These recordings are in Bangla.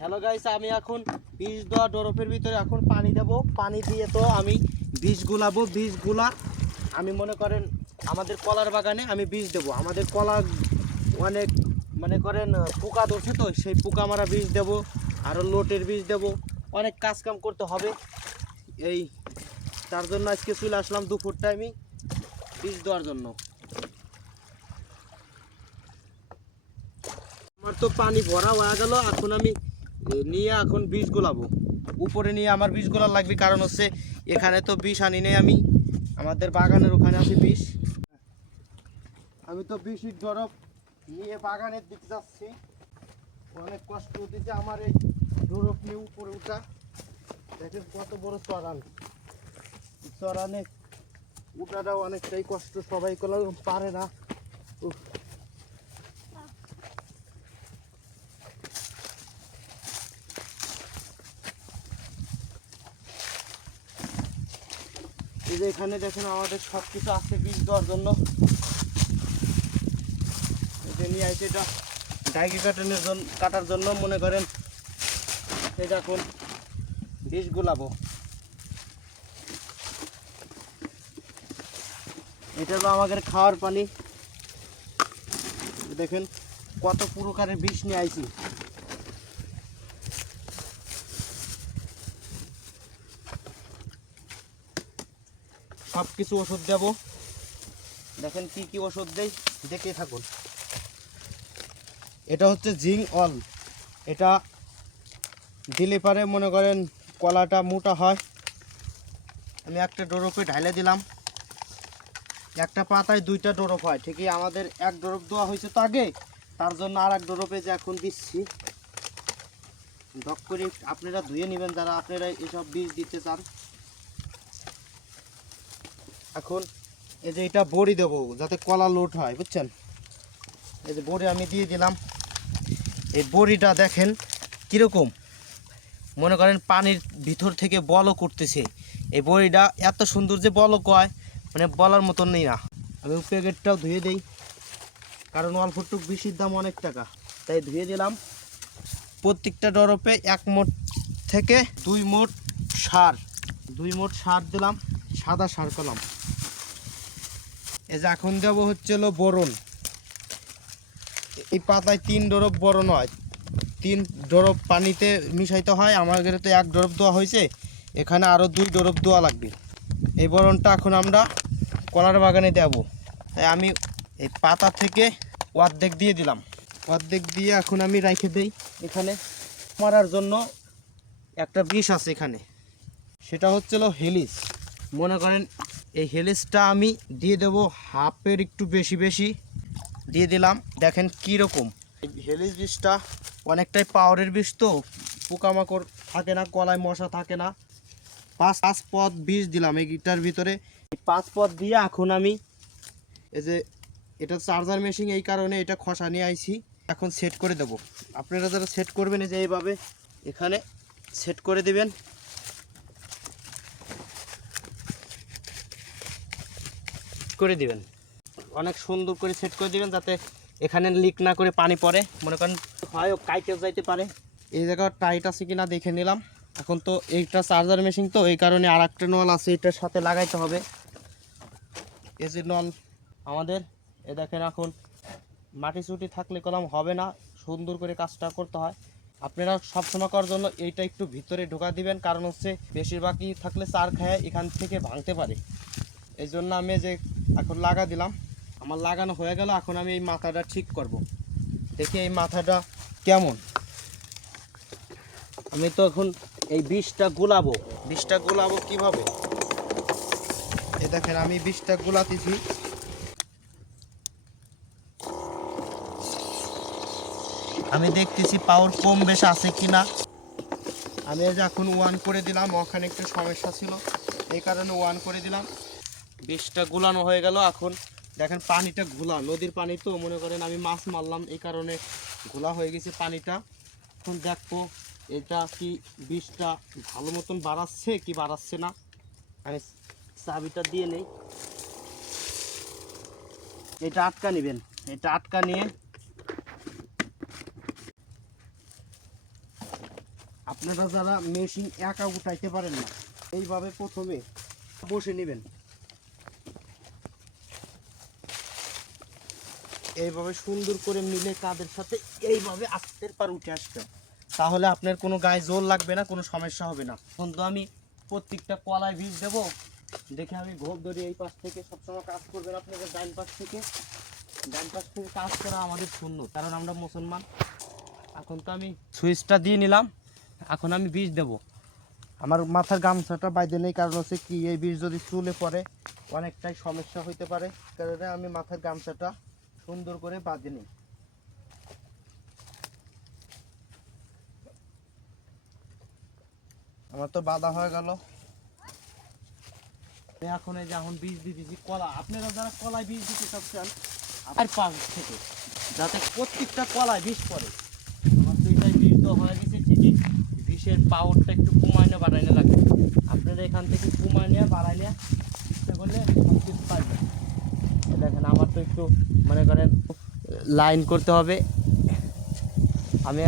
হ্যালো গাইস, আমি এখন বীজ দেওয়া ডরফের ভিতরে এখন পানি দেব। পানি দিয়ে তো আমি বীজ গুলাবো। বীজগুলা আমি মনে করেন আমাদের কলার বাগানে আমি বীজ দেব। আমাদের কলা অনেক মনে করেন পোকা ধরছে, তো সেই পোকা মারা বীজ দেব, আরও লোটের বীজ দেব। অনেক কাজ কাম করতে হবে, এই তার জন্য আজকে চলে আসলাম দুপুর টাইমে বীজ দেওয়ার জন্য। আমার তো পানি ভরা হয়ে গেল, এখন আমি নিয়ে এখন বীজ গোলাবো। উপরে নিয়ে আমার বীজ গোলা লাগবে, কারণ হচ্ছে এখানে তো বিষ আনি নেই, আমি আমাদের বাগানের ওখানে আছে বিষ। আমি তো বিষের ডরপ নিয়ে বাগানের দিকে যাচ্ছি। অনেক কষ্ট হতেছে আমার এই ডরপ নিয়ে উপরে উঠা। দেখেন কত বড় চড়ান, চড়ানে উঠাটাও অনেকটাই কষ্ট, সবাই কোনো পারে না। এই যে এখানে দেখেন আমাদের সব কিছু আছে বীজ দেওয়ার জন্য। এটা নিয়ে আসে, এটা ডাইকি কাটার জন্য মনে করেন এটা এখন বীজ গোলাবো। এটা হলো আমাদের খাওয়ার পানি। দেখেন কত প্রকারের বিষ নিয়ে আইছি। সব কিছু ওষুধ দেব, দেখেন কি কি ওষুধ দেই, দেখে থাকুন। এটা হচ্ছে জিঙ্ক অল, এটা দিলে পারে মনে করেন কলাটা মোটা হয়। আমি একটা ডোরপে ঢালে দিলাম, একটা পাতায় দুইটা ডোরপ হয় ঠিকই। আমাদের এক ডোরপ দেওয়া হয়েছে তো আগে, তার জন্য আর এক ডোরপে যে এখন দিচ্ছি। ডক করে আপনারা ধুয়ে নেবেন যারা আপনারা এসব বীজ দিতে চান। এখন এই যে এটা বড়ি দেবো যাতে কলা লোড হয়, বুঝছেন। এই যে বড়ি আমি দিয়ে দিলাম। এই বড়িটা দেখেন কীরকম, মনে করেন পানির ভিতর থেকে বলক করতেছে। এই বড়িটা এত সুন্দর যে বলক হয়, মানে বলার মতন নেই না। আমি প্যাকেটটাও ধুয়ে দিই, কারণ অল্প টুক বেশির দাম অনেক টাকা, তাই ধুয়ে দিলাম। প্রত্যেকটা ডরপে 1 মোট থেকে 2 মোট সার, 2 মোট সার দিলাম, সাদা সার করলাম। এই যে এখন দেবো হচ্ছে হলো বোরন। এই পাতায় 3 ডরপ বোরন হয়, 3 ডরপ পানিতে মিশাইতে হয়। আমাদের তো 1 ডরপ দেওয়া হয়েছে, এখানে আরও 2 ডরপ দেওয়া লাগবে। এই বোরনটা এখন আমরা কলার বাগানে দেব। তাই আমি এই পাতা থেকে অর্ধেক দিয়ে দিলাম, অর্ধেক দিয়ে এখন আমি রেখে দিই। এখানে মারার জন্য একটা বিষ আছে এখানে, সেটা হচ্ছিল হেলিস। মনে করেন এই হেলিসটা আমি দিয়ে দেব হাফের একটু বেশি বেশি দিয়ে দিলাম। দেখেন কীরকম এই হেলিস বিষটা অনেকটাই পাওয়ারের বিষ, তো পোকামাকড় থাকে না, কলায় মশা থাকে না। 5 পদ বিষ দিলাম এইটার ভিতরে। 5 পদ দিয়ে এখন আমি এই যে এটা চার্জার মেশিন, এই কারণে এটা খসা নিয়ে আইছি, এখন সেট করে দেব। আপনারা যারা সেট করবেন এই যে এইভাবে এখানে সেট করে দিবেন। করে দিবেন অনেক সুন্দর করে সেট করে দিবেন, যাতে এখানে লিক না করে পানি পড়ে। মনে করেন হয় কাইটে যাইতে পারে। এই জায়গা টাইট আছে কিনা দেখে নিলাম। এখন তো এইটা চার্জার মেশিন, তো এই কারণে আর একটা নল আছে, এটার সাথে লাগাইতে হবে। এই যে নল আমাদের, এ দেখেন এখন মাটি চুটি থাকলে কলম হবে না, সুন্দর করে কাজটা করতে হয়। আপনারা সবসময় করার জন্য এইটা একটু ভিতরে ঢোকা দিবেন, কারণ হচ্ছে বেশিরভাগই থাকলে চার খায় এখান থেকে ভাঙতে পারে। এই জন্য আমি যে এখন লাগা দিলাম, আমার লাগানো হয়ে গেল। এখন আমি এই মাথাটা ঠিক করব, দেখি এই মাথাটা কেমন। আমি তো এখন এই বিষটা গোলাবো। বিষটা গোলাবো কিভাবে, এই দেখেন আমি বিষটা গোলাতেছি। আমি দেখতেছি পাওয়ার কম বেশ আছে কিনা। আমি এই যে এখন 1 করে দিলাম, ওখানে একটু সমস্যা ছিল এই কারণে 1 করে দিলাম। বিষটা গোলানো হয়ে গেল। এখন দেখেন পানিটা ঘোলা, নদীর পানি তো মনে করেন আমি মাছ মারলাম এই কারণে ঘোলা হয়ে গেছে পানিটা। এখন দেখবো এটা কি বিষটা ভালো মতন বাড়াচ্ছে কি বাড়াচ্ছে না। আমি চাবিটা দিয়ে নেই, এটা আটকা নেবেন। এটা আটকা নিয়ে আপনারা যারা মেশিন একা উঠাইতে পারেন না, এইভাবে প্রথমে বসে নেবেন, এইভাবে সুন্দর করে মিলে কাদের সাথে এইভাবে আস্তের পার উঠে আসবেন, তাহলে আপনার কোনো গায়ে জোর লাগবে না, কোনো সমস্যা হবে না। এখন তো আমি প্রত্যেকটা কলায় বীজ দেবো, দেখে আমি ঘোপ ধরি। এই পাশ থেকে সবসময় কাজ করবেন আপনাদের ডান পাশ থেকে কাজ করা আমাদের শূন্য, কারণ আমরা মুসলমান। এখন তো আমি সুইচটা দিয়ে নিলাম, এখন আমি বীজ দেব। আমার মাথার গামছাটা বাইরে নেই, কারণ হচ্ছে কি এই বীজ যদি চুলে পড়ে অনেকটাই সমস্যা হইতে পারে, কারণে আমি মাথার গামছাটা সুন্দর করে বাঁধে নিই। আমার তো বাঁধা হয়ে গেল। এখন এই যে এখন বীজ দিয়ে দিচ্ছি কলা। আপনারা যারা কলায় বীজ দিতে চাচ্ছেন আর পাশ থেকে যাতে প্রত্যেকটা কলায় বিষ পড়ে, আমার তো এটাই বীজ দেওয়া হয়ে গেছে ঠিকই। বিষের পাওয়ারটা একটু কমাইনে বাড়াইনে লাগে, আপনারা এখান থেকে কমাইনে বাড়াইনে ইচ্ছে করলে সব কিছু পারবেন। দেখেন আমার তো একটু মনে করেন লাইন করতে হবে, আমি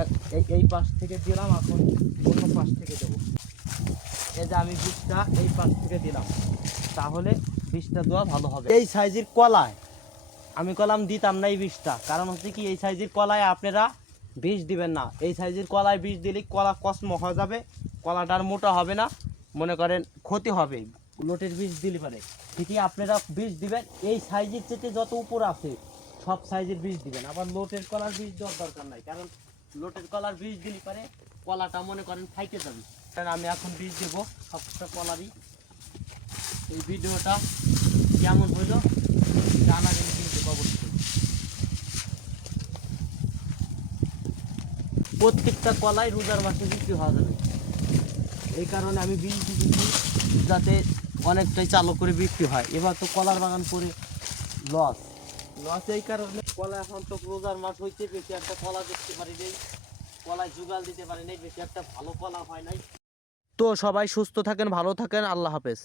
এই পাশ থেকে দিলাম, এখন অন্য পাশ থেকে দেবো। এই যে আমি বীজটা এই পাশ থেকে দিলাম, তাহলে বীজটা দেওয়া ভালো হবে। এই সাইজের কলায় আমি কলাম দিতাম না এই বীজটা, কারণ হচ্ছে কি এই সাইজের কলায় আপনারা বীজ দিবেন না। এই সাইজের কলায় বীজ দিলে কলা কসমো হয়ে যাবে, কলাটার মোটা হবে না, মনে করেন ক্ষতি হবে। লোটের বীজ দিলে পারে ঠিকই আপনারা বীজ দিবেন এই সাইজের চেয়ে যত উপর আছে সব সাইজের বীজ দিবেন। আবার লোটের কলার বীজ দেওয়ার দরকার নাই, কারণ লোটের কলার বীজ দিলে পারে কলাটা মনে করেন ফাইটে যাবে। কারণ আমি এখন বীজ দেবো সবটা কলারই। এই ভিডিওটা কেমন হইলো জানাবেন কিন্তু অবশ্যই। প্রত্যেকটা কলাই রোজার মাসে বিক্রি হওয়া যাবে, এই কারণে আমি বীজ দিয়েছি যাতে অনেকটাই চালু করে বিক্রি হয়। এবার তো কলার বাগান করে লস, এই কারণে কলা এখন তো রোজার মাস হয়েছে, বেশি একটা কলা দেখতে পারি নাই, কলায় জোগাল দিতে পারি নাই, বেশি একটা ভালো কলা হয় নাই। তো সবাই সুস্থ থাকেন, ভালো থাকেন, আল্লাহ হাফেজ।